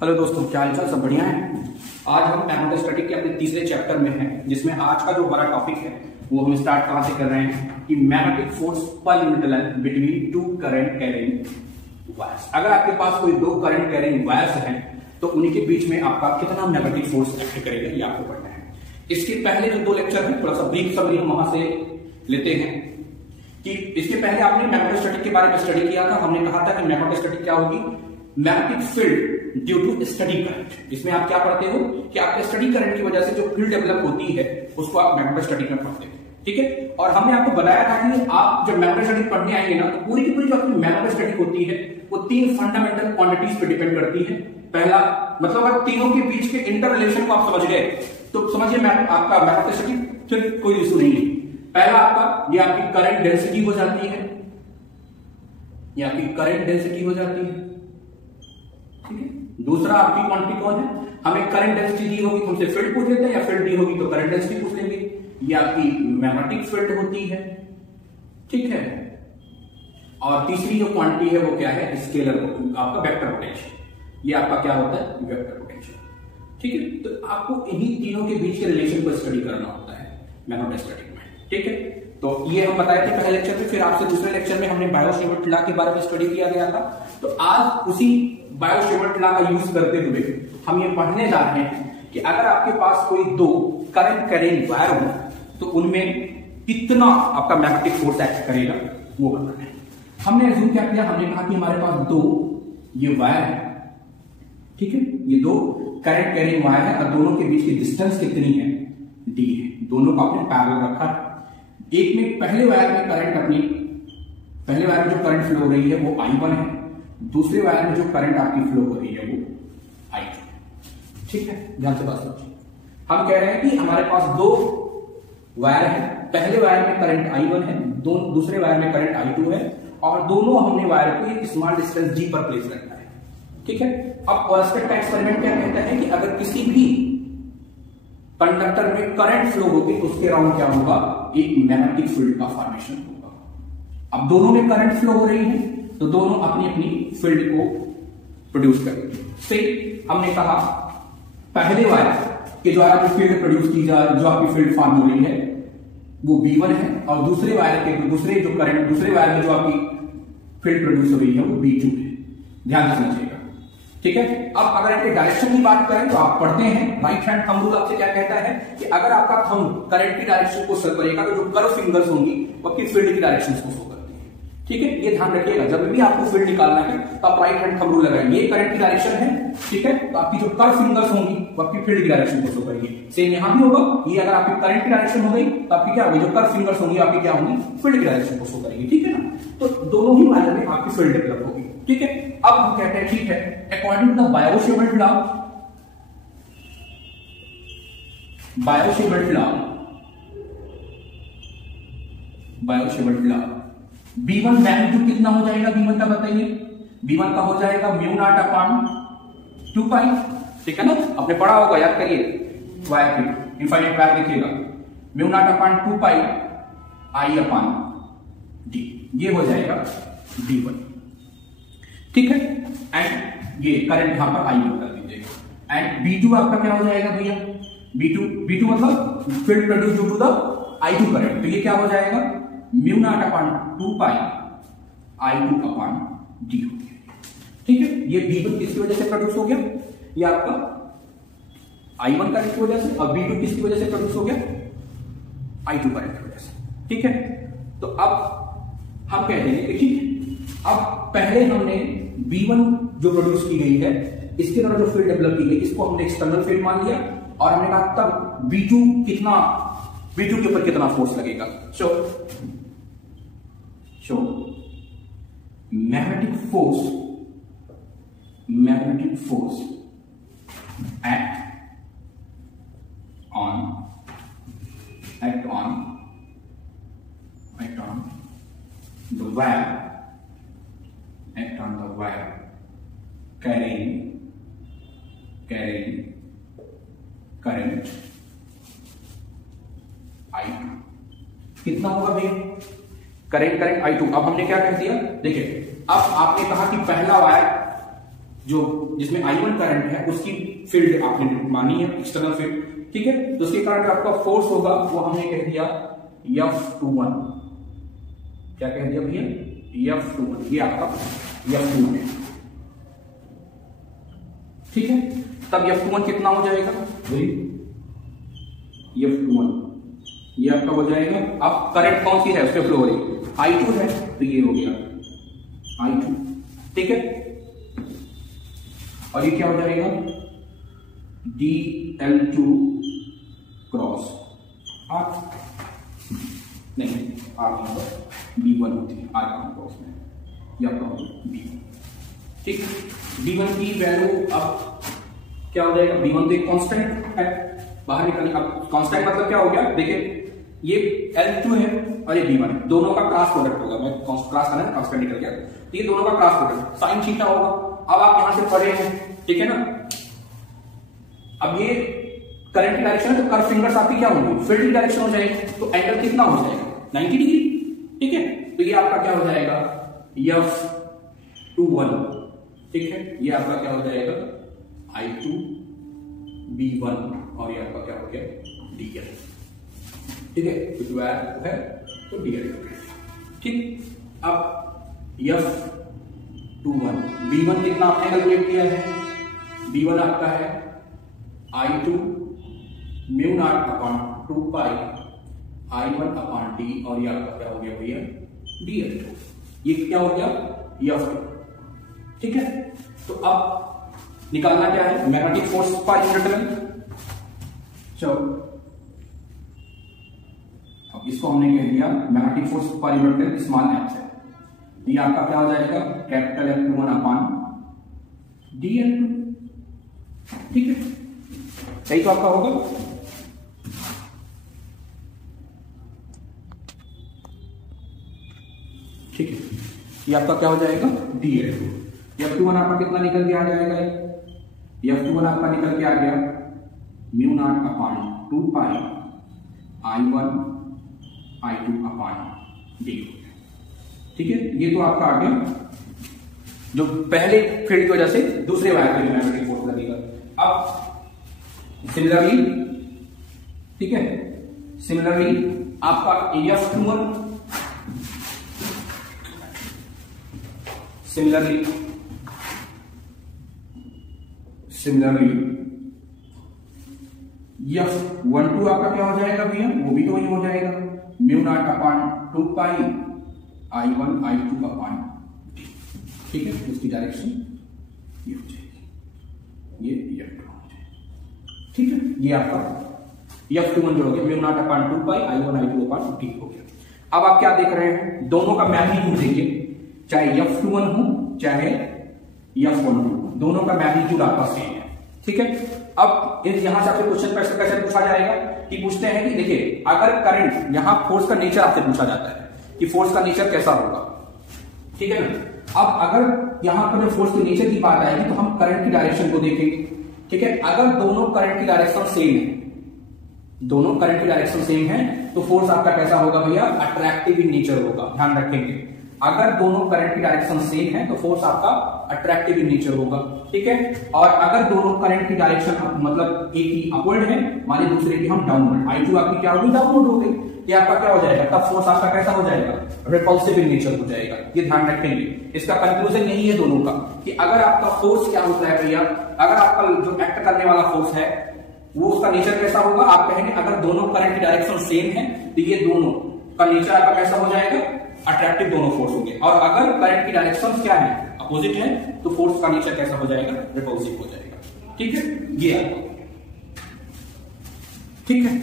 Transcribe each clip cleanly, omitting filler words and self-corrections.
Hello दोस्तों, क्या हालचाल? सब बढ़िया है। आज हम मैग्नेटोस्टैटिक के अपने तीसरे चैप्टर में हैं, जिसमें आज का जो हमारा टॉपिक है वो हम स्टार्ट कहां से कर रहे हैं कि magnetic force per unit length between two current carrying wires. अगर आपके पास कोई दो करंट कैरिंग वायर्स हैं तो उन्हीं के बीच में आपका कितना मैग्नेटिक फोर्स एक्ट करेगा ये आपको पढ़ना है। इसके पहले जो दो लेक्चर है थोड़ा सा ब्रीफ समरी हम वहां से लेते हैं कि इसके पहले आपने मैग्नेटोस्टैटिक के बारे में स्टडी किया था। हमने कहा था कि मैग्नेटोस्टैटिक क्या होगी, magnetic field due to steady current. इसमें आप क्या पढ़ते हो कि आपके स्टडी करंट की वजह से जो फील्ड डेवलप होती है उसको आप मैग्नेटोस्टैटिक में पढ़ते हो, ठीक है। और हमने आपको बताया था कि आप जब मैग्नेटोस्टैटिक पढ़ने आएंगे ना तो पूरी की पूरी जो आपकी मैग्नेटोस्टैटिक होती है वो तीन फंडामेंटल क्वांटिटीज पे डिपेंड करती है। पहला मतलब अगर तीनों के बीच के इंटर रिलेशन को आप समझ गए तो समझिए आपका मैग्नेटोस्टैटिक फिर कोई इशू नहीं है। पहला आपका ये आपकी करंट डेंसिटी हो जाती है, ये आपकी करंट डेंसिटी हो जाती है, ठीक है। दूसरा आपकी क्वांटिटी कौन है, हमें करंट डेंसिटी दी होगी तो हमसे फील्ड पूछ लेते हैं, या फील्ड दी होगी तो करंट डेंसिटी पूछ लेंगे। ये आपकी मैग्नेटिक फील्ड होती है, ठीक है। और तीसरी जो क्वांटिटी है वो क्या है, स्केलर आपका वेक्टर पोटेंशियल। ये आपका क्या होता है, वेक्टर पोटेंशियल, ठीक है। तो आपको इन्हीं तीनों के बीच के रिलेशन को स्टडी करना होता है मैग्नेटोस्टैटिक में, ठीक है। तो ये हम बताए थे पहले लेक्चर में। फिर आपसे दूसरे लेक्चर में हमने बायो-सेवर्ट लॉ के बारे में स्टडी किया गया था। तो आज उसी बायो-सेवर्ट लॉ का यूज करते हुए हम ये पढ़ने जा रहे हैं कि अगर आपके पास कोई दो करंट कैरिंग वायर हो तो उनमें कितना आपका मैग्नेटिक फोर्स एक्ट करेगा वो बताना है। हमने अज्यूम क्या किया, हमने कहा कि हमारे पास दो ये वायर है, ठीक है। ये दो करंट कैरिंग वायर है और दोनों के बीच की डिस्टेंस कितनी है, डी है। दोनों को आपने पैरेलल रखा है। एक में पहले वायर में करंट पहले वायर में जो करंट फ्लो हो रही है वो I1 है, दूसरे वायर में जो करंट आपकी फ्लो हो रही है वो I2 है, ठीक है। ध्यान से बात समझिए। हम कह रहे हैं कि हमारे पास दो वायर है, पहले वायर में करंट I1 है, दूसरे वायर में करंट I2 है, और दोनों हमने वायर को एक स्मॉल डिस्टेंस G पर प्लेस करना है, ठीक है। अब ऑयस्टर का एक्सपेरिमेंट क्या कहता है कि अगर किसी भी कंडक्टर में करंट फ्लो होगी तो उसके अराउंड क्या होगा, एक मैग्नेटिक फील्ड का फॉर्मेशन होगा। अब दोनों में करंट फ्लो हो रही है तो दोनों अपनी अपनी फील्ड को प्रोड्यूस करेंगे। से हमने कहा पहले वायर के द्वारा जो फील्ड प्रोड्यूस की जा जो आपकी फील्ड फॉर्म हो रही है वो B1 है, और दूसरे वायर दूसरे वायर में जो आपकी फील्ड प्रोड्यूस हो रही है वो B2 है। ध्यान से समझिएगा, ठीक है। अब अगर इनके डायरेक्शन की बात करें तो आप पढ़ते हैं राइट हैंड थंब रूल आपसे क्या कहता है कि अगर आपका थंब करंट की डायरेक्शन को शो करेगा तो जो कर्व फिंगर्स होंगी वो आपकी फील्ड की डायरेक्शन को शो करती है, ठीक है। ये ध्यान रखिएगा, जब भी आपको फील्ड निकालना है तो आप राइट हैंड थंब रूल लगाएंगे। ये करंट की डायरेक्शन है, ठीक है, तो आपकी जो कर्व फिंगर्स होंगी वो आपकी फील्ड की डायरेक्शन को शो करेंगे। सेम यहां भी होगा, ये अगर आपकी करंट की डायरेक्शन हो गई तो आपकी क्या होगी, जो कर्व फिंगर्स होंगी आपकी क्या होंगी, फील्ड की डायरेक्शन को शो करेंगी, ठीक है ना। तो दोनों ही वायर में आपकी फील्ड डेवलप होगी, ठीक है। अब हम कहते हैं ठीक है, according to the Biot Savart law B1 magnitude कितना हो जाएगा, B1 का बताइए। B1 का हो जाएगा म्यू नॉट अपॉन 2 पाई, ठीक है ना। आपने पढ़ा होगा, याद करिए, वायर की इनफाइनाइट वायर देखिएगा, mu naught upon 2 pi I upon D, ये हो जाएगा B1, ठीक है। एंड ये करंट यहां पर I1 कर दीजिएगा। एंड B2 आपका क्या हो जाएगा भैया, B2 मतलब field produce due to the I2 current, तो ये क्या हो जाएगा, mu not upon 2 pi I2 upon D हो गया, ठीक है। ये B1 किसकी वजह से प्रोड्यूस हो गया, ये आपका I1 करंट की वजह से, और B2 किसकी वजह से प्रोड्यूस हो गया, I2 करंट की वजह से, ठीक है। तो अब हम कहते हैं देखिए, अब पहले हमने B1 जो प्रोड्यूस की गई है इसके द्वारा जो फील्ड डेवलप की गई इसको हमने एक्सटर्नल फील्ड मान लिया, और हमने कहा तब B2 के ऊपर कितना फोर्स लगेगा। So magnetic force act on the wire carrying current I2 कितना होगा भैया, करंट I2। अब हमने क्या कह दिया, देखिए अब आपने कहा कि पहला वायर जो जिसमें I1 करंट है उसकी फील्ड आपने मानी है, एक्सटर्नल फील्ड, ठीक है। तो उसके कारण जो आपका फोर्स होगा वो हमने कह दिया F21। क्या कह दिया भैया? F21। ये आपका F21 है, ठीक है। तब F21 कितना हो जाएगा? F21 ये आपका हो जाएगा। अब करंट कौन सी है उसमें फ्लो हो रही? I2 है, तो ये हो गया I2, ठीक है। और ये क्या हो जाएगा? DL2 क्रॉस R, नहीं R B1 होती है, R क्रॉस में या B1, ठीक। B1 की वैल्यू अब क्या हो जाएगा? B1 तो एक कांस्टेंट है, बाहर निकलने। अब कांस्टेंट मतलब क्या हो गया? देखिए ये L2 है और ये B1 है, दोनों का क्रॉस प्रोडक्ट होगा। मैं क्रॉस करना है, कांस्टेंट निकल गया, तो ये दोनों का क्रॉस प्रोडक्ट साइन थीटा होगा। अब आप यहां से पढ़े हैं, ठीक है ना। अब ये करंट की डायरेक्शन है, तो कर्व फिंगर्स आपकी क्या होंगी? फील्ड की डायरेक्शन हो जाएगी, तो एंगल कितना हो जाएगा? 90 डिग्री, ठीक है। तो ये आपका क्या हो जाएगा? F21, ठीक है। ये आपका क्या हो जाएगा? I2 B1 और ये आपका क्या हो गया? DL, ठीक है। तो है तो DL, ठीक। अब F21 B1 कितना आपने कैलकुलेट किया है? B1 आपका है I2 म्यू नॉट अपॉन 2 पाई I1 अपॉन D और ये आपका क्या हो गया भैया? DL2। ये क्या हो गया? F2, ठीक है। तो अब निकालना क्या है? Magnetic force per unit length. चलो अब इसको हमने कह दिया magnetic force per unit length small f है। ये आपका क्या हो जाएगा? कैपिटल F21 अपॉन DL2, ठीक है। सही तो आपका होगा। ठीक है, ये आपका क्या हो जाएगा? DL2। F21 आपका कितना निकल के आ जाएगा? F21 आपका निकल के आ गया म्यू नॉट अपॉन 2 पाई I1 I2 अपॉन D, ठीक है। ये तो आपका आ गया जो पहले फील्ड की वजह से दूसरे वायर पे मैग्नेटिक फोर्स लगेगा। अब सिमिलरली, ठीक है, सिमिलरली आपका F21 सिमिलरली F12 आपका क्या हो जाएगा भैया? वो भी तो वही हो जाएगा mu not upon 2 pi I1 I2 upon D, ठीक है। उसकी डायरेक्शन ये हो जाएगी, ये F2 हो जाएगा, ठीक है। ये आपका F21 जो हो गया म्यू नॉट अपॉन 2 पाई I1 I2 अपॉन D हो गया। अब आप क्या देख रहे हैं? दोनों का मैग्नीट्यूड देखिए, चाहे F21 हो चाहे F12, दोनों का मैग्नीट्यूड आपका सेम है, ठीक है। अब यहां से आपसे क्वेश्चन कैसे पूछा जाएगा कि पूछते हैं कि देखिए अगर करंट, यहां फोर्स का नेचर आपसे पूछा जाता है कि फोर्स का नेचर कैसा होगा, ठीक है ना। अब अगर यहां पर जो फोर्स के नेचर की बात आएगी तो हम करंट की डायरेक्शन को देखेंगे, ठीक है। अगर दोनों करंट की डायरेक्शन सेम है, दोनों करंट की डायरेक्शन सेम है, तो फोर्स आपका कैसा होगा भैया? अट्रैक्टिव इन नेचर होगा, ध्यान रखेंगे। अगर दोनों करंट की डायरेक्शन सेम है तो फोर्स आपका अट्रैक्टिव इन नेचर होगा, ठीक है। और अगर दोनों करंट की डायरेक्शन मतलब एक ही अपवर्ड है, माने दूसरे की हम डाउनवर्ड, I2 आपकी क्या होगी? डाउनवर्ड हो गई, ये आपका क्या हो जाएगा? तब फोर्स आपका कैसा हो जाएगा? रिपल्सिव इन नेचर हो जाएगा। ये ध्यान रखेंगे। इसका कंक्लूजन यही है दोनों का कि अगर आपका फोर्स क्या होता है भैया, अगर आपका जो एक्ट करने वाला फोर्स है वो उसका नेचर कैसा होगा? आप कहेंगे अगर दोनों करंट की डायरेक्शन सेम है तो ये दोनों का नेचर आपका कैसा हो जाएगा? अट्रैक्टिव दोनों फोर्स होंगे। और अगर करंट की डायरेक्शन क्या है? अपोजिट है, तो फोर्स का नेचर कैसा हो जाएगा? रिपल्सिव हो जाएगा, ठीक है। ये आपको ठीक है।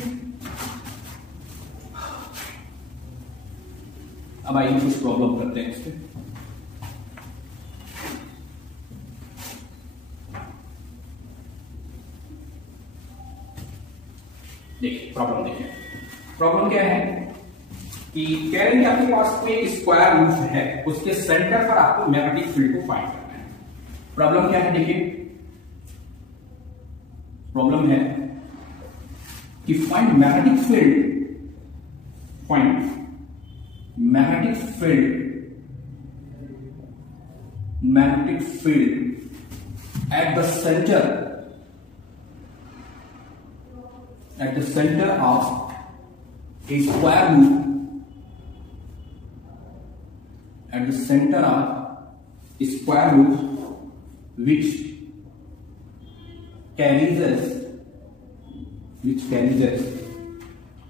अब आइए कुछ प्रॉब्लम करते हैं इसके। देखिए प्रॉब्लम, देखिए प्रॉब्लम क्या है कि कह रहे हैं कि आपके पास कोई एक स्क्वायर लूप है, उसके सेंटर पर आपको मैग्नेटिक फील्ड को फाइंड करना है। प्रॉब्लम क्या है? देखिए प्रॉब्लम है कि find magnetic field, find magnetic field at the center of a square loop, at the center of a square loop which carries us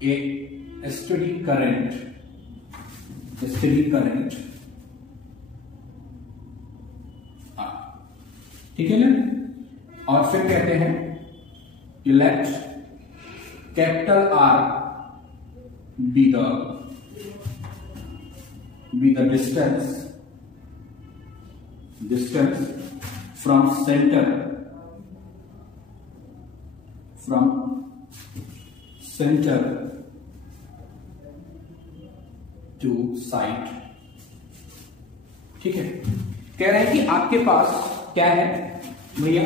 a steady current, ठीक है ना। और फिर कहते हैं let capital R be the distance from center to site, ठीक है। कह रहे हैं कि आपके पास क्या है भैया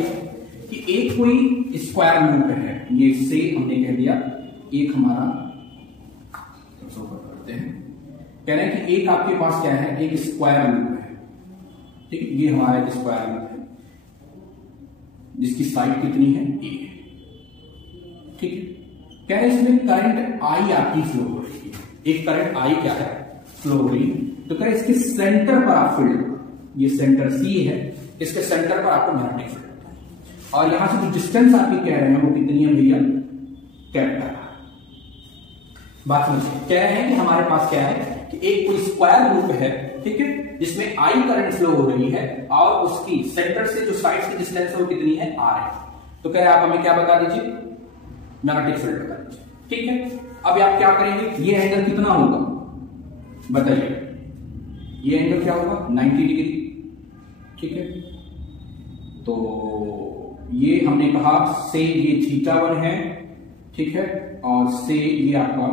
कि एक कोई स्क्वायर लूप है, ये से हमने कह दिया एक हमारा करते हैं। कह रहे हैं कि एक आपके पास क्या है, एक स्क्वायर लूप है, ठीक है। ये हमारा एक स्क्वायर लूप है जिसकी साइड कितनी है, ए, ठीक है। कह रहे हैं इसमें करंट आई आपकी फ्लो हो रही है, एक करंट आई क्या है, फ्लो हो रही है। तो कह रहे इसके सेंटर पर आप फील्ड, ये सेंटर सी है, इसके सेंटर पर आपको मैग्नेटिक फील्ड होता है। और यहां से जो डिस्टेंस आपकी कह रहे हैं वो कितनी है भैया, कैपिटल। बात समझिए, कह रहे हैं कि हमारे पास क्या है कि एक कोई स्क्वायर लूप है, ठीक है, जिसमें आई करंट फ्लो हो रही है और उसकी सेंटर से जो साइड की डिस्टेंस है वो कितनी है, आर है। तो कह रहे हैं आप हमें क्या बता दीजिए, मैग्नेटिक फील्ड बता दीजिए, ठीक है। अब आप क्या करेंगे, ये एंगल कितना होगा बताइए, ये एंगल क्या होगा 90 डिग्री, ठीक है। तो ये हमने कहा से ये θ1 है, ठीक है, और से ये आपका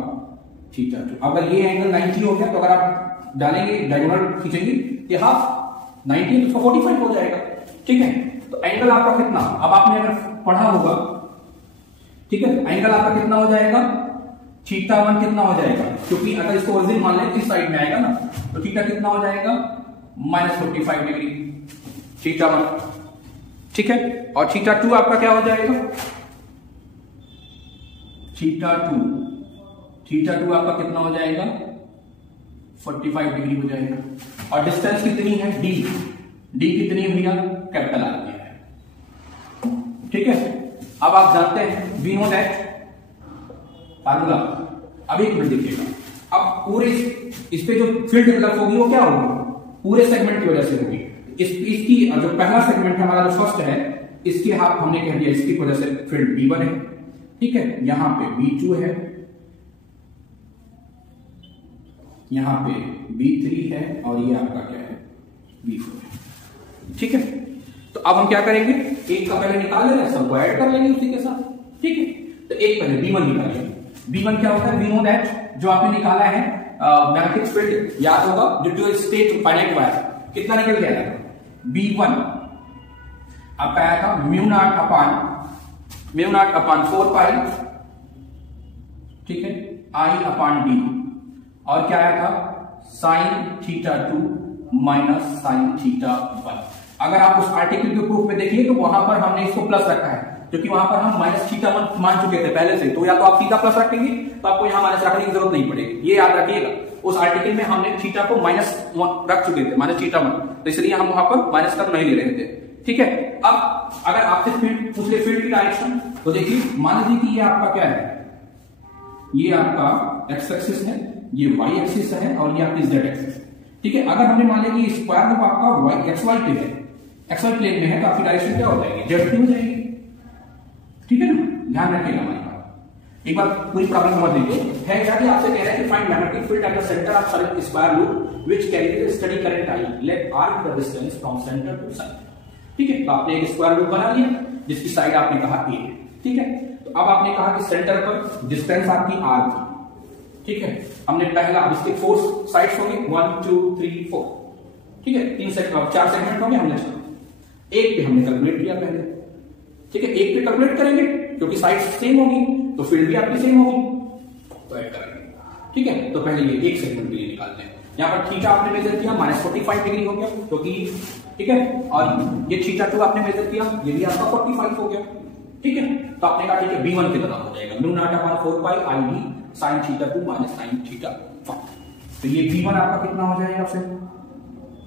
θ2। अगर ये एंगल 90 हो गया तो अगर आप डालेंगे डायगोनल खींचेंगे तो हाफ 90 तो 45 हो जाएगा, ठीक है। तो एंगल आपका कितना, अब आपने अगर पढ़ा होगा, ठीक है, एंगल आपका कितना हो जाएगा, θ1 कितना हो जाएगा, क्योंकि अगर इसको ओरिजिन मान लें इस साइड में आएगा ना, तो θ कितना हो जाएगा -45 डिग्री θ1, ठीक है। और θ2 आपका क्या हो जाएगा, θ2 आपका कितना हो जाएगा 45 डिग्री हो जाएगा। और डिस्टेंस कितनी है, डी कितनी है भैया, कैपिटल आर है, ठीक है। अब आप जानते हैं वी नो दैट फार्मूला। अब एक मिनट देखिएगा, अब पूरे इस पे जो फील्ड डेवलप होगी वो क्या होगी, पूरे सेगमेंट की वजह से होगी। इसकी जो पहला सेगमेंट है हमारा जो फर्स्ट है, इसकी हाफ हमने कह दिया इसकी वजह से फील्ड B1 है, ठीक है। यहां पे B2 है, यहां पे B3 है, और ये आपका क्या है B4 है, ठीक है। तो अब हम क्या करेंगे, एक का पहले निकाल लेंगे, सबको ऐड कर लेंगे उसी के साथ, ठीक है। तो एक पहले B1 निकालिए। B1 क्या होता है, वी नो दैट जो आपने निकाला है मैग्नेटिक फील्ड, याद होगा due to straight finite wire, कितना निकल गया था, B1 आपका आया था म्यू नॉट अपॉन 4 पाई, ठीक है, I अपॉन D, और क्या आया था sin θ2 माइनस sin θ1। अगर आप उस आर्टिकल के प्रूफ में देखिए तो वहां पर हमने इसको प्लस रखा है, क्योंकि वहां पर हम -θ1 मान चुके थे पहले से, तो या तो आप सीधा प्लस रखेंगे तो आपको यहां माइनस रखने की जरूरत नहीं पड़ेगी, ये याद रखिएगा। उस आर्टिकल में हमने थीटा को -1 रख चुके थे, -θ1, तो इसलिए हम वहां पर माइनस तक नहीं ले रहे थे, ठीक है। अब अगर आपसे फील्ड पूछ ले फील्ड की डायरेक्शन, तो देखिए मान लीजिए कि ये आपका क्या है, ये आपका एक्स एक्सिस है, ये वाई एक्सिस है, और ये आपकी जेड एक्सिस है, ठीक है। अगर हमने मान लिया कि स्क्वायर लूप आपका एक्स वाई पे है, एक्स वाई प्लेन में है, तो आपकी डायरेक्शन क्या हो जाएगी, जेड की हो जाएगी, ठीक है ना। ध्यान रखिएगा हमारी बात, एक बार पूरी प्रॉब्लम समझ लीजिए। है क्या कि आपसे कह रहा है कि find magnetic field at the centre of square loop which carries the steady current I, let R be the distance from centre to side, ठीक है। तो आपने एक स्क्वायर लूप बना लिया जिसकी साइड आपने कहा ए, ठीक है। तो अब आपने कहा कि सेंटर पर डिस्टेंस आपकी आर थी, ठीक है। हमने पहला, अब इसके 4 साइड्स होंगे 1 2 3 4, ठीक है, 4 सेगमेंट होंगे, हमने एक पे हमने कैलकुलेट किया पहले, ठीक है। एक पे कैलकुलेट करेंगे क्योंकि साइड सेम होगी तो फील्ड भी आपकी सेम होगी, तो ऐड करेंगे, ठीक है। तो पहले ये एक सेगमेंट के लिए निकालते हैं, यहाँ पर थीटा आपने मेजर किया -45 डिग्री हो गया क्योंकि ठीक है, और ये θ2 आपने मेजर किया, ये भी आपका 45 हो गया। ठीक है, तो आपने कहा ठीक है b1 कितना हो जाएगा, mu not upon 4 pi I D sin θ2 minus sin θ1। तो ये b1 आपका कितना हो जाएगा फिर,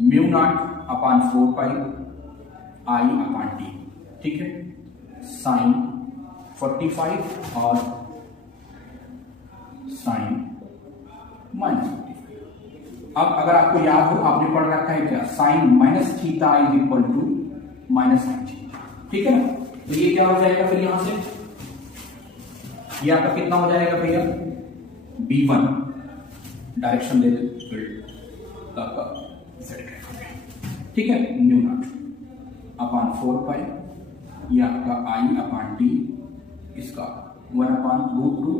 म्यू नॉट अपॉन 4 पाई आई अपॉन डी, ठीक है, sin 45 और sin -45। अब अगर आपको याद हो, आपने पढ़ रखा है क्या, sin minus theta is equal to minus sin theta, ठीक है ना। तो ये क्या हो जाएगा फिर यहां से, ये आपका कितना हो जाएगा भैया, b1 डायरेक्शन दे दे फील्ड आपका z, ठीक है, न्यू नॉट अपॉन 4 पाई, ये आपका i अपॉन d, इसका 1 अपॉन √2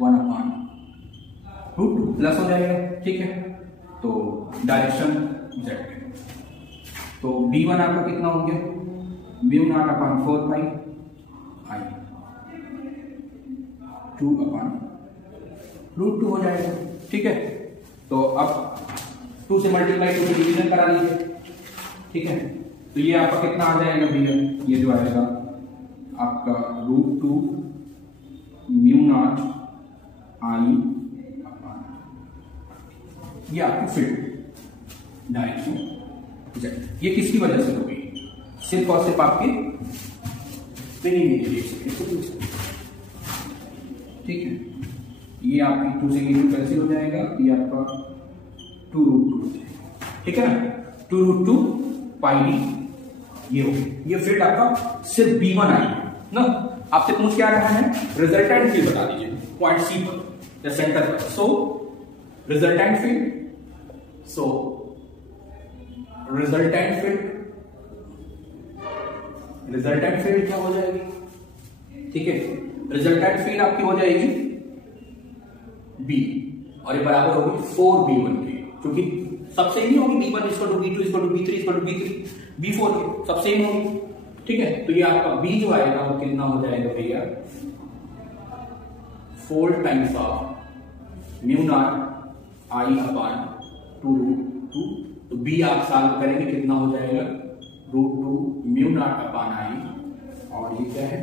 1 अपॉन √2 प्लस हो जाएगा, ठीक है। तो डायरेक्शन z, तो b1 आपका कितना हो गया, म्यू नॉट अपॉन 4 पाई आई 2 अपॉन √2 हो जाएगा, ठीक है। तो अब 2 से मल्टीप्लाई 2 से डिवीजन करा लीजिए, ठीक है। तो ये आपका कितना आ जाएगा भैया, ये जो आएगा आपका √2 म्यू नॉट आई, ये आपकी फील्ड डायरेक्शन z, ये किसकी वजह से होगी, सिर्फ और सिर्फ आपके ठीक है। ये आपकी 2 से ये कैंसिल हो जाएगा, ये आपका 2√2, ठीक है ना, 2√2 पाई डी, ये हो गया। ये फील्ड आपका सिर्फ b1 आई ना। आपसे पूछ क्या रहा है, रिजल्टेंट फील्ड बता दीजिए पॉइंट सी पर या सेंटर पर। So resultant field, so resultant field क्या हो जाएगी, ठीक है, रिजल्टेंट फील्ड आपकी हो जाएगी b, और ये बराबर होगी 4b1 के, क्योंकि सब सेम ही होगी, b1 equal to b2 equal to b3 equal to b3 b4 के सब सेम होगी, ठीक है। तो ये आपका b जो आएगा वो कितना हो जाएगा भैया, 4 times of mu not I upon 2√2। तो b आप सॉल्व करेंगे कितना हो जाएगा, √2 म्यू नॉट अपॉन आई, और ये क्या है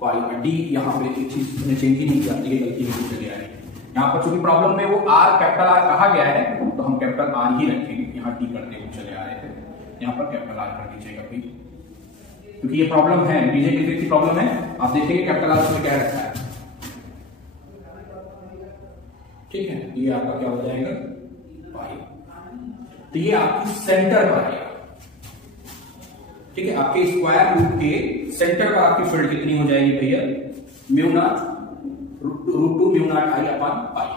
पाई डी। यहाँ पे एक चीज ने चेंज ही नहीं किया, ये गलती नहीं चली आ रही है। यहाँ पर चूंकि प्रॉब्लम में वो r कैपिटल R कहा गया है, तो हम कैपिटल R ही रखेंगे, यहाँ डी करते हुए चले आ रहे थे, यहाँ पर कैपिटल R कर दीजिएगा भाई, क्योंकि ये प्रॉब्लम है, बीजेपी की प्रॉब्लम है। आप देखेंगे कैपिटल R में क्या रखा है, ठीक है। ये आपका क्या हो जाएगा पाई, तो ये आपकी सेंटर पर आएगा, ठीक है। आपके स्क्वायर रूट के सेंटर पर आपकी फील्ड कितनी हो जाएगी भैया, mu naught √2 mu not I upon pi,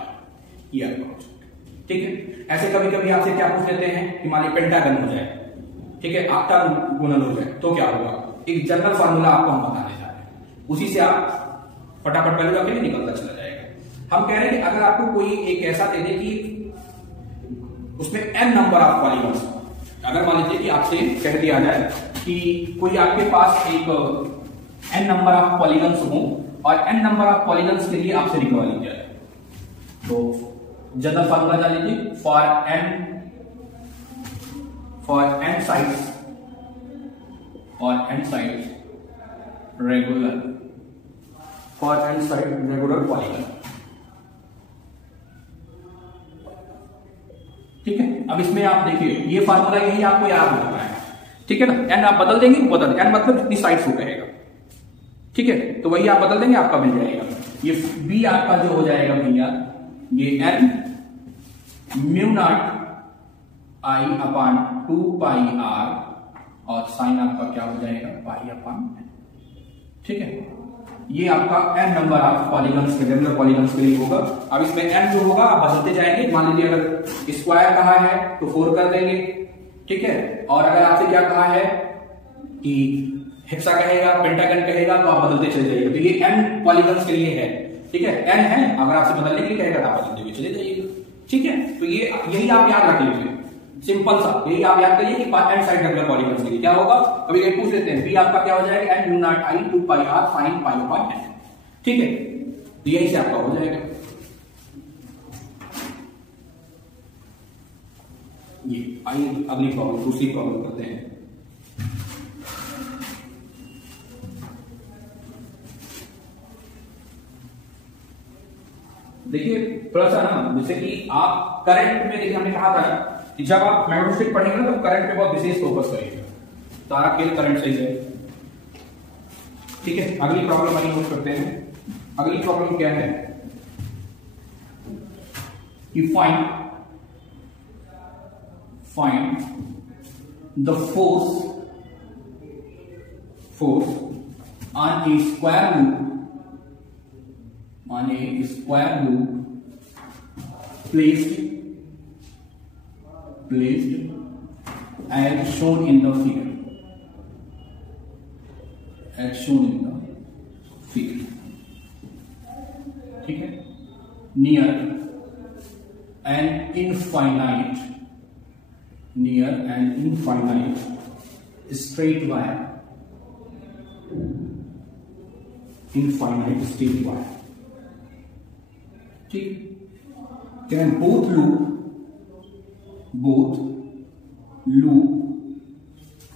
ये आपका हो जाएगा, ठीक है। ऐसे कभी कभी आपसे क्या पूछ लेते हैं कि मान लीजिए पेंटागन हो जाए, ठीक है, ऑक्टागोनल हो जाए, तो क्या होगा, एक जनरल फार्मूला आपको हम बताने जा रहे हैं, उसी से आप फटाफट वैल्यू रख के निकलता चला जाएगा। हम कह रहे हैं कि अगर आपको कोई एक ऐसा दे दे कि उसमें n नंबर ऑफ पॉलीगॉन्स, अगर मान लीजिए कि आपसे कह दिया जाए कि कोई आपके पास एक n नंबर ऑफ पॉलीगॉन्स हो और n नंबर ऑफ पॉलीगॉन्स के लिए आपसे रिकॉर्ड किया जाए, तो जनरल फार्मूला जान लीजिए, फॉर n साइड्स और n sides regular, for n side regular polygon, ठीक है। अब इसमें आप देखिए ये फार्मूला यही आपको याद रखना है, ठीक है ना। n आप बदल देंगे, बदल n मतलब जितनी साइड्स हो रहेगा, ठीक है, तो वही आप बदल देंगे, आपका मिल जाएगा। ये b आपका जो हो जाएगा भैया, ये n mu not I upon 2 pi r, और साइन आपका क्या हो जाएगा पाई अपॉन, ठीक है। ये आपका n नंबर ऑफ पॉलीगॉन्स के, रेगुलर पॉलीगॉन्स के लिए होगा। अब इसमें n जो होगा आप बदलते जाएंगे, मान लीजिए अगर स्क्वायर कहा है तो 4 कर देंगे, ठीक है। और अगर आपसे क्या कहा है कि हेक्सा कहेगा, पेंटागन कहेगा, तो आप बदलते चले जाइएगा। तो ये n पॉलीगॉन्स के लिए है, ठीक है, n है, अगर आपसे बदलने के लिए कहेगा तो आप बदलते हुए चले जाइएगा, ठीक है। तो ये यही आप याद रख लीजिए, सिंपल सा यही आप याद करिए कि n साइड रेगुलर पॉलीगॉन्स के लिए क्या होगा। कभी कभी पूछ लेते हैं, b आपका क्या हो जाएगा, n mu not I 2 pi r sin pi upon n, ठीक है। तो यही से आपका हो जाएगा। ये आइए अगली प्रॉब्लम, दूसरी प्रॉब्लम करते हैं। देखिए थोड़ा सा ना, जैसे कि आप करंट में, देखिए हमने कहा था कि जब आप मैग्नेटोस्टैटिक पढ़ेंगे ना तो करंट पे बहुत विशेष फोकस करिएगा, तारा खेल करंट सही है। ठीक है, अगली प्रॉब्लम आगे नोट करते हैं। अगली प्रॉब्लम क्या है कि find the force on A square loop placed as shown in the figure, ठीक है, near an infinite straight wire, ठीक, then both loop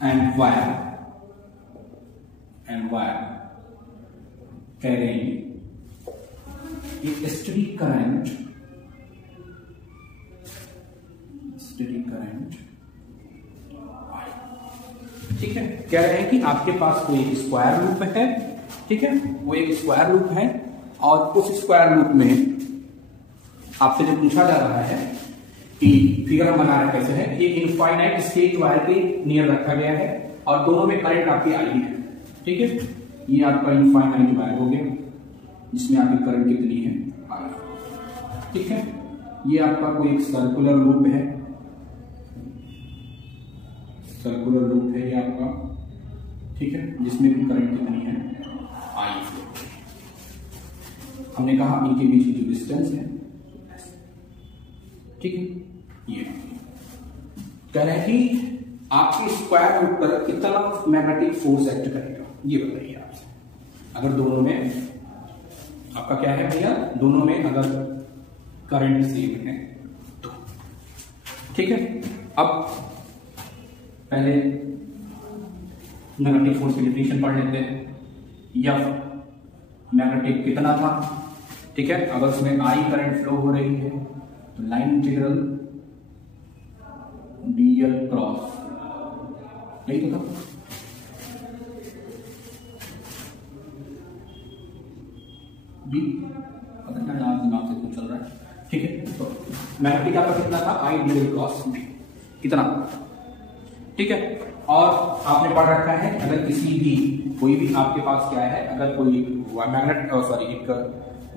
and wire carrying a steady current ठीक है। कह रहे हैं कि आपके पास कोई एक स्क्वायर लूप है, ठीक है, वो एक स्क्वायर लूप है, और उस स्क्वायर लूप में आपसे जो पूछा जा रहा है कि फिगर हम बना रहे कैसे है, एक इनफाइनाइट स्ट्रेट वायर के नियर रखा गया है और दोनों में करंट आपकी आई है। ठीक है, ये आपका इनफाइनाइट वायर हो गया जिसमें आपकी करंट कितनी है, आई। ठीक है, ये आपका कोई एक सर्कुलर लूप है, ये आपका, ठीक है, जिसमें भी करंट कितनी है, आई। हमने कहा इनके बीच की जो डिस्टेंस है, ठीक है, ये कह रहे हैं कि आपके स्क्वायर लूप पर कितना मैग्नेटिक फोर्स एक्ट करेगा, ये बताइए आपसे। अगर दोनों में आपका क्या है भैया, दोनों में अगर करंट सेम है तो, ठीक है। अब पहले मैग्नेटिक फोर्स की डेफिनेशन पढ़ लेते हैं। एफ मैग्नेटिक कितना था, ठीक है, अगर उसमें आई करंट फ्लो हो रही है तो लाइन इंटीग्रल डीएल क्रॉस, यही तो था। बी पता नहीं आज दिमाग से कुछ चल रहा है, ठीक है। तो मैग्नेटिक आपका कितना था, आई डीएल क्रॉस बी, कितना, ठीक है। और आपने पढ़ रखा है अगर किसी भी कोई भी आपके पास क्या है, अगर कोई मैग्नेट एक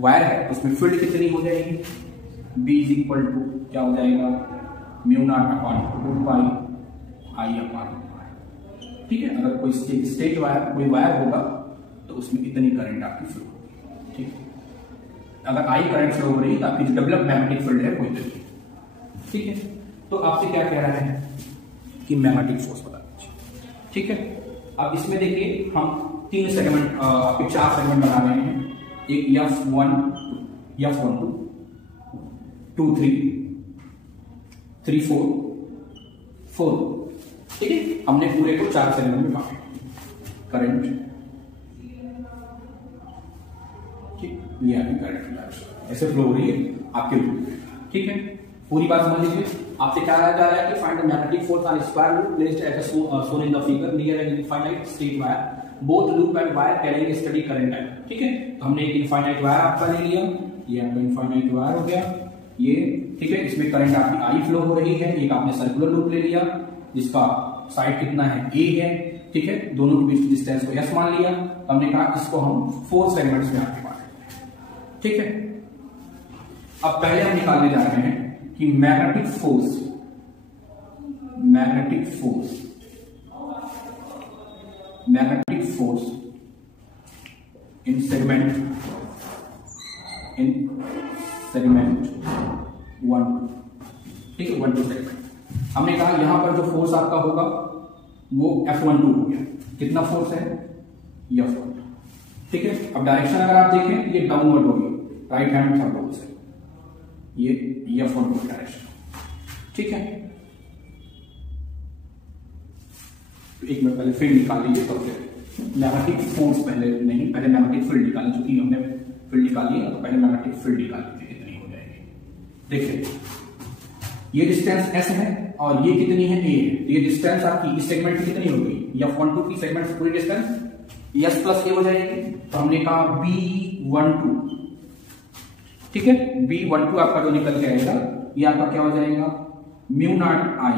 वायर है उसमें फील्ड कितनी हो जाएगी, B इज इक्वल टू क्या हो जाएगा, mu not upon 2 pi I upon, ठीक है। अगर कोई स्ट्रेट वायर कोई वायर होगा तो उसमें इतनी करंट आपकी फ्लो होगी, ठीक है। अगर आई करंट फ्लो हो रही है तो आपकी जो डेवलप मैग्नेटिक फील्ड है कोई तरीके, ठीक है। तो आपसे क्या कह रहा है कि मैग्नेटिक फोर्स बता दीजिए, ठीक है। अब इसमें देखिए हम 3 सेगमेंट, आपके 4 सेगमेंट बना रहे हैं, एक F1 2 2 3 3 4, ठीक है। हमने पूरे को 4 सेगमेंट में बांटा, करंट, ठीक, ये आपकी करंट ऐसे फ्लो हो रही है आपके लूप में, ठीक है। पूरी बात समझ लीजिए। आपसे क्या कहा जा रहा है कि find the magnetic force on square loop placed at shown in the figure near an infinite straight wire, both loop and wire carrying steady current है, ठीक है। तो हमने एक इनफाइनाइट वायर आपका ले लिया, ये आपका इनफाइनाइट वायर हो गया ये, ठीक है। इसमें करंट आपकी आई फ्लो हो रही है, एक आपने सर्कुलर लूप ले लिया जिसका साइड कितना है, ए है, ठीक है। दोनों के बीच की डिस्टेंस को एस मान लिया। तो हमने कहा इसको हम 4 सेगमेंट्स में आपके बांटेंगे, ठीक है। अब पहले हम निकालने जा रहे हैं कि मैग्नेटिक फोर्स इन सेगमेंट 1, ठीक है, 1 2 सेगमेंट। हमने कहा यहां पर जो फोर्स आपका होगा वो F12 हो गया, कितना फोर्स है, F12, ठीक है। अब डायरेक्शन अगर आप देखें ये डाउनवर्ड होगी, राइट हैंड थर्ड से, ये F12 डायरेक्शन, ठीक है। एक मिनट पहले फील्ड निकाल लीजिए, तो फिर मैग्नेटिक फोर्स पहले नहीं, पहले मैग्नेटिक फील्ड निकालें, क्योंकि हमने फील्ड निकाली है तो पहले मैग्नेटिक फील्ड निकाल लीजिए, कितनी हो जाएगी। देखिए ये डिस्टेंस s है और ये कितनी है a है, तो ये डिस्टेंस आपकी इस सेगमेंट की कितनी होगी, F12 की सेगमेंट से पूरी डिस्टेंस s प्लस a हो जाएगी। तो हमने कहा B12, ठीक है, B12 आपका जो निकल के आएगा ये आपका क्या हो जाएगा, म्यू नॉट I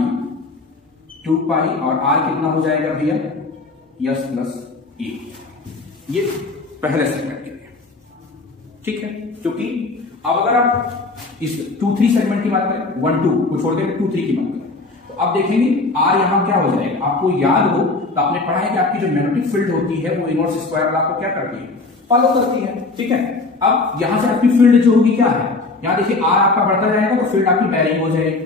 2 पाई, और r कितना हो जाएगा भैया, s प्लस a, ये पहले सेगमेंट के लिए, ठीक है। क्योंकि अब अगर आप इस 2-3 सेगमेंट की बात करें, 1-2 को छोड़ के 2-3 की बात करें, तो अब देखेंगे r यहां क्या हो जाएगा। आपको याद हो तो आपने पढ़ा है कि आपकी जो मैग्नेटिक फील्ड होती है वो इनवर्स स्क्वायर लॉ को क्या करती है, फॉलो करती है, ठीक है। अब यहां से आपकी फील्ड जो होगी क्या है, यहां देखिए r आपका बढ़ता जाएगा तो फील्ड आपकी बैरिंग हो जाएगी,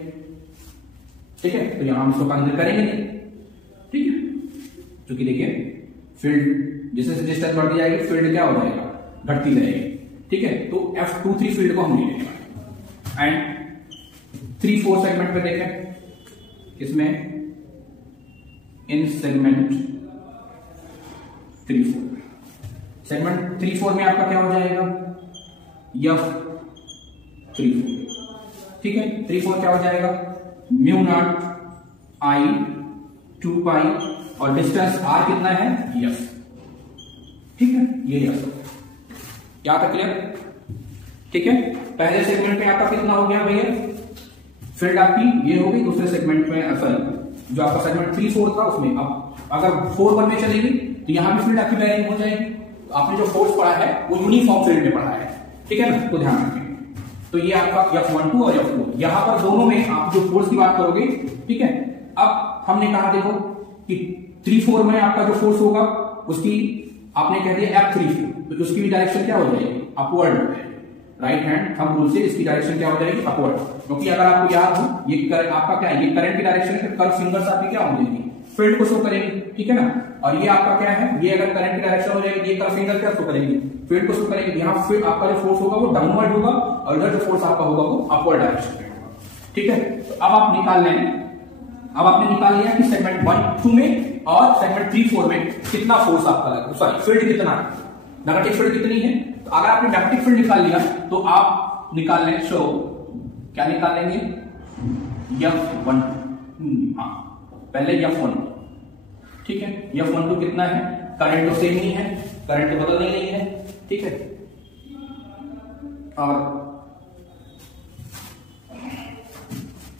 ठीक है। तो यहां हम इसको कंसिडर करेंगे नहीं, ठीक है, क्योंकि देखिए फील्ड जैसे डिस्टेंस बढ़ती जाएगी फील्ड क्या हो जाएगा, घटती जाएगी, ठीक है। तो F23 फील्ड को हम ले लेंगे एंड 3-4 सेगमेंट पे देखें, इसमें इन सेगमेंट 3-4, सेगमेंट 3-4 में आपका क्या हो जाएगा, F34, ठीक है। 3-4 क्या हो जाएगा, म्यू नॉट I 2 पाई, और डिस्टेंस r कितना है, f, ठीक है, ये f, क्या था क्लियर, ठीक है। पहले सेगमेंट में आपका कितना हो गया भैया, फील्ड आपकी ये होगी, दूसरे सेगमेंट में सॉरी जो आपका सेगमेंट 3-4 था उसमें अब अगर 4-1 में चलेगी तो यहां भी फील्ड आपकी बैरिंग हो जाएगी। तो आपने जो फोर्स पढ़ा है वो यूनिफॉर्म फील्ड में पढ़ा है, ठीक है ना, तो ध्यान रखें। तो ये आपका F12 और F4, यहां पर दोनों में आप जो फोर्स की बात करोगे, ठीक है। अब हमने कहा देखो कि 3-4 में आपका जो फोर्स होगा उसकी आपने कह दिया F34, तो उसकी भी डायरेक्शन क्या हो जाएगी, अपवर्ड हो जाएगी। राइट हैंड थंब रूल से इसकी डायरेक्शन क्या हो जाएगी, अपवर्ड, क्योंकि अगर आपको याद हो ये आपका क्या है, ये करंट की डायरेक्शन है, कर्व फिंगर्स आपकी क्या हो जाएगी, फील्ड को शो करेंगी, ठीक है ना। और ये आपका क्या है, ये अगर करंट की डायरेक्शन हो जाएगी, ये कर्व फिंगर क्या शो करेंगे, फील्ड को शो करेंगे। यहाँ फिर आपका जो फोर्स होगा वो डाउनवर्ड होगा और इधर जो फोर्स आपका होगा वो अपवर्ड डायरेक्शन में होगा, ठीक है। तो अब आप निकाल लें, अब आपने निकाल लिया कि सेगमेंट 1-2 में और सेगमेंट 3-4 में कितना फोर्स आपका लगा, सॉरी फील्ड कितना है, नेगेटिव फील्ड कितनी है। तो अगर आपने नेगेटिव फील्ड निकाल लिया तो आप निकाल लें, सो क्या निकाल लेंगे, F12, हाँ पहले F12, ठीक है। F12 कितना है, करंट तो सेम ही है, करंट तो बदल नहीं है, ठीक है। और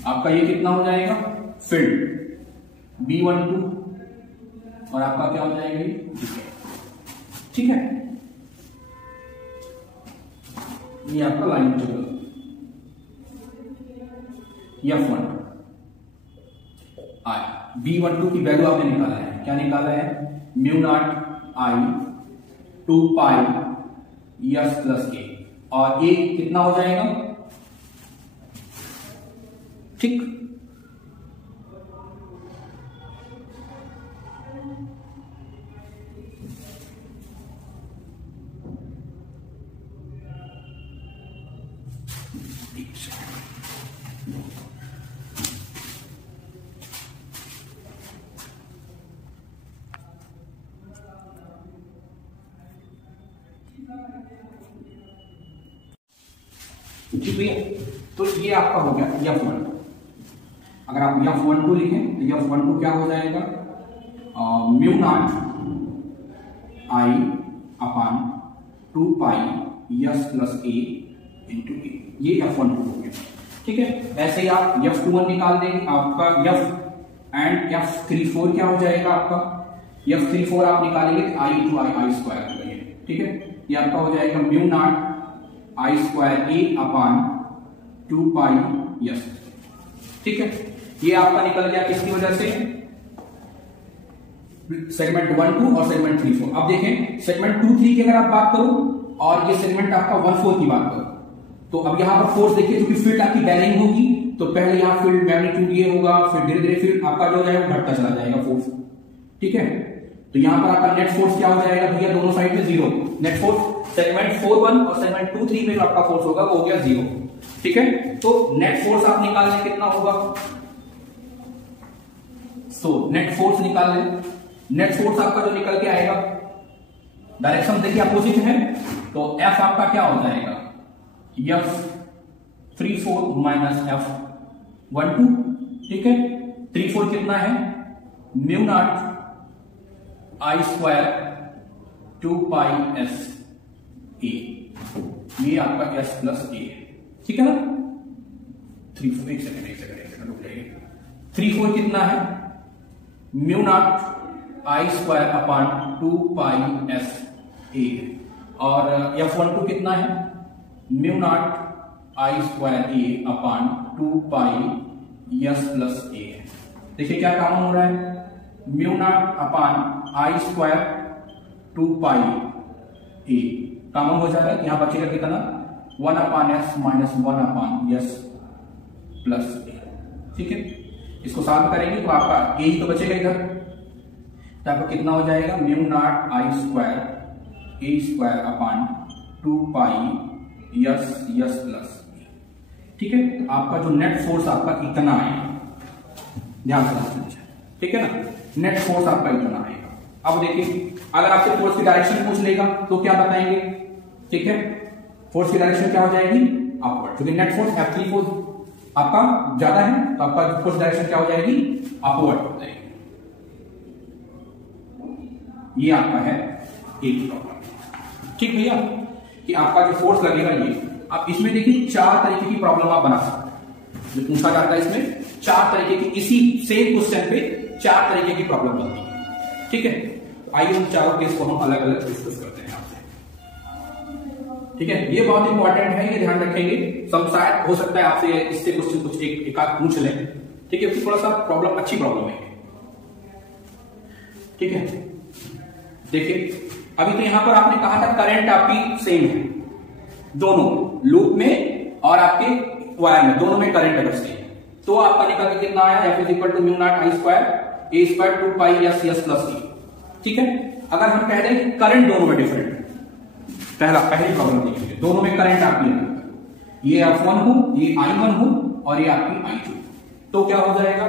आपका ये कितना हो जाएगा, फील्ड B12, और आपका क्या हो जाएगा, ठीक है। ये आपका line integral F1 I, B12 की वैल्यू आपने निकाला है, क्या निकाला है, mu not I 2 pi s plus a, और a कितना हो जाएगा, ठीक। ठीक है, तो ये आपका हो गया F12। अगर आप F12 लिखें तो F12 क्या हो जाएगा, mu not I upon 2 pi s plus a into a, ये F12 हो गया, ठीक है। ऐसे ही आप F21 निकाल देंगे, आपका F एंड F34 क्या हो जाएगा, आपका F34 आप निकालेंगे I इंटू I स्क्वायर हो जाएगा, ठीक है। ये आपका हो जाएगा mu not I square a upon 2 pi s, ठीक है। ये आपका निकल गया किसकी वजह से, सेगमेंट 1-2 और सेगमेंट 3-4। अब देखें सेगमेंट 2-3 की अगर आप बात करो और ये सेगमेंट आपका 1-4 की बात करो, तो अब यहां पर फोर्स देखिए, क्योंकि फील्ड आपकी बैरिंग होगी तो पहले यहां फील्ड मैग्नीट्यूड ये होगा, फिर धीरे धीरे फील्ड आपका जो है घटता चला जाएगा फोर्स, ठीक है। तो यहां पर आपका नेट फोर्स क्या हो जाएगा भैया, दोनों साइड में 0, नेट फोर्स सेगमेंट 4-1 और सेगमेंट 2-3 में जो आपका फोर्स होगा वो हो गया 0, ठीक है। तो नेट फोर्स आप निकाल लें कितना होगा, सो नेट फोर्स निकाल लें नेट फोर्स आपका जो निकल के आएगा, डायरेक्शन देखिए अपोजिट है, तो F आपका क्या हो जाएगा, F34 माइनस F12, ठीक है। 34 कितना है, mu not I square 2 pi S ए, ये आपका S प्लस ए, ठीक है ना। 34 एक सेकंड रुक जाइए। 34 कितना है, mu not I square upon 2 pi S A, और F12 कितना है, mu not I square A upon 2 pi S plus A. देखिए क्या काम हो रहा है, mu not upon I square 2 pi A common हो जा रहा है, यहां बचेगा कितना, 1 upon S minus 1 upon S plus A, ठीक है। इसको सॉल्व करेंगे तो आपका ए ही तो बचेगा इधर, तो आपका कितना हो जाएगा, mu not I square A square upon 2 pi S plus A, ठीक है। तो आपका जो नेट फोर्स आपका इतना आएगा, ध्यान से समझिए, ठीक है ना, नेट फोर्स आपका इतना आएगा। अब देखिए अगर आपसे फोर्स की डायरेक्शन पूछ लेगा तो क्या बताएंगे, ठीक है, फोर्स की डायरेक्शन क्या हो जाएगी, अपवर्ड, क्योंकि नेट फोर्स F3 फोर्स आपका ज्यादा है, तो आपका फोर्स डायरेक्शन क्या हो जाएगी, अपवर्ड हो जाएगी। ये आपका है एक प्रॉब्लम, ठीक भैया, कि आपका जो फोर्स लगेगा ये, अब इसमें देखिए 4 तरीके की प्रॉब्लम आप बना सकते हैं, जो पूछा जाता है इसमें 4 तरीके की, इसी सेम क्वेश्चन पे 4 तरीके की प्रॉब्लम बनती है, ठीक है। आइए उन चारों केस को हम अलग अलग डिस्कस करते हैं आपसे, ठीक है। ये बहुत इंपॉर्टेंट है, ये ध्यान रखेंगे, सब शायद हो सकता है आपसे इससे क्वेश्चन कुछ एक आध पूछ लें, ठीक है, थोड़ा सा प्रॉब्लम अच्छी प्रॉब्लम है, ठीक है। देखिए अभी तो यहां पर आपने कहा था करंट आपकी सेम है, दोनों लूप में और आपके वायर में, दोनों में करंट अगर सेम है, तो आपका निकल के कितना आया, F is equal to mu not I square A square 2 pi S plus A, ठीक है। अगर हम कह दें कि करंट दोनों में डिफरेंट है, पहली प्रॉब्लम देखिए, दोनों में करंट आपकी है, ये F1 हो, ये I1 हो, और ये आपकी I2, तो क्या हो जाएगा,